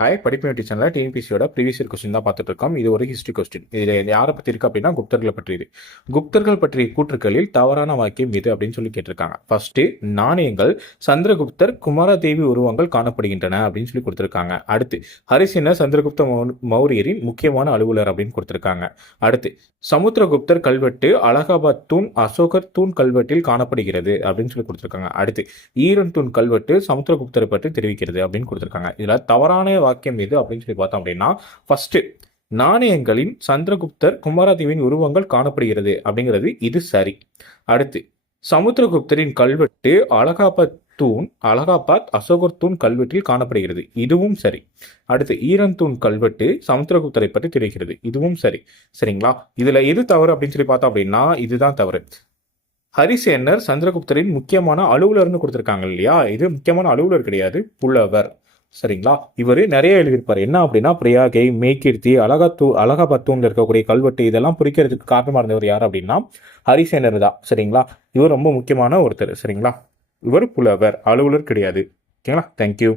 Hi படிப்பு YouTube சேனலில் டிஎன்பிசியோட previous year question தான் பார்த்துட்டு இருக்கோம். இது ஒரு ஹிஸ்ட்ரி கொஸ்டின். இதில் யாரை பற்றி இருக்கு அப்படின்னா குப்தர்களை பற்றியது. குப்தர்கள் பற்றிய கூற்றுக்களில் தவறான வாக்கியம் எது அப்படின்னு சொல்லி கேட்டிருக்காங்க. ஃபர்ஸ்ட், நாணயங்கள் சந்திரகுப்தர் குமாரதேவி உருவங்கள் காணப்படுகின்றன அப்படின்னு சொல்லி கொடுத்துருக்காங்க. அடுத்து, ஹரிசேனர் சந்திரகுப்த மௌரியரின் முக்கியமான அலுவலர் அப்படின்னு கொடுத்துருக்காங்க. அடுத்து, சமுத்திரகுப்தர் கல்வெட்டு அலகாபாத் தூண் அசோகர் தூண் கல்வெட்டில் காணப்படுகிறது அப்படின்னு சொல்லி கொடுத்துருக்காங்க. அடுத்து, ஈரன் தூண் கல்வெட்டு சமுத்திரகுப்தரை பற்றி தெரிவிக்கிறது அப்படின்னு கொடுத்துருக்காங்க. இதில் தவறான வாக்கியம் எது அப்படின்னு சொல்லி பார்த்தோம் அப்படின்னா, ஃபர்ஸ்ட், நாணயங்களின் சந்திரகுப்தர் குமாரதேவியின் உருவங்கள் காணப்படுகிறது அப்படிங்கிறது இது சரி. அடுத்து, சமுத்திரகுப்தரின் கல்வெட்டு அலகாபாத் அசோகர் தூண் கல்வெட்டில் காணப்படுகிறது, இதுவும் சரி. அடுத்து, ஈரன் தூண் கல்வெட்டு சமுத்திரகுப்தரை பற்றி தெரிவிக்கிறது, இதுவும் சரி. சரிங்களா? இதுல எது தவறு அப்படின்னு சொல்லி பார்த்தோம் அப்படின்னா இதுதான் தவறு. ஹரிசேனர் சந்திரகுப்தரின் முக்கியமான அலுவலர்னு கொடுத்துருக்காங்க இல்லையா, இது முக்கியமான அலுவலர் கிடையாது, புலவர். சரிங்களா? இவர் நிறைய எழுதியிருப்பார். என்ன அப்படின்னா, பிரியாகை, மேய்கீர்த்தி, அலகாபாத் தூண்ல இருக்கக்கூடிய கல்வெட்டு இதெல்லாம் குறிக்கிறதுக்கு காரணமாக இருந்தவர் யார் அப்படின்னா ஹரிசேனர் தான். சரிங்களா? இவர் ரொம்ப முக்கியமான ஒருத்தர். சரிங்களா? இவர் புலவர், அலுவலர் கிடையாது. ஓகேங்களா? தேங்க்யூ.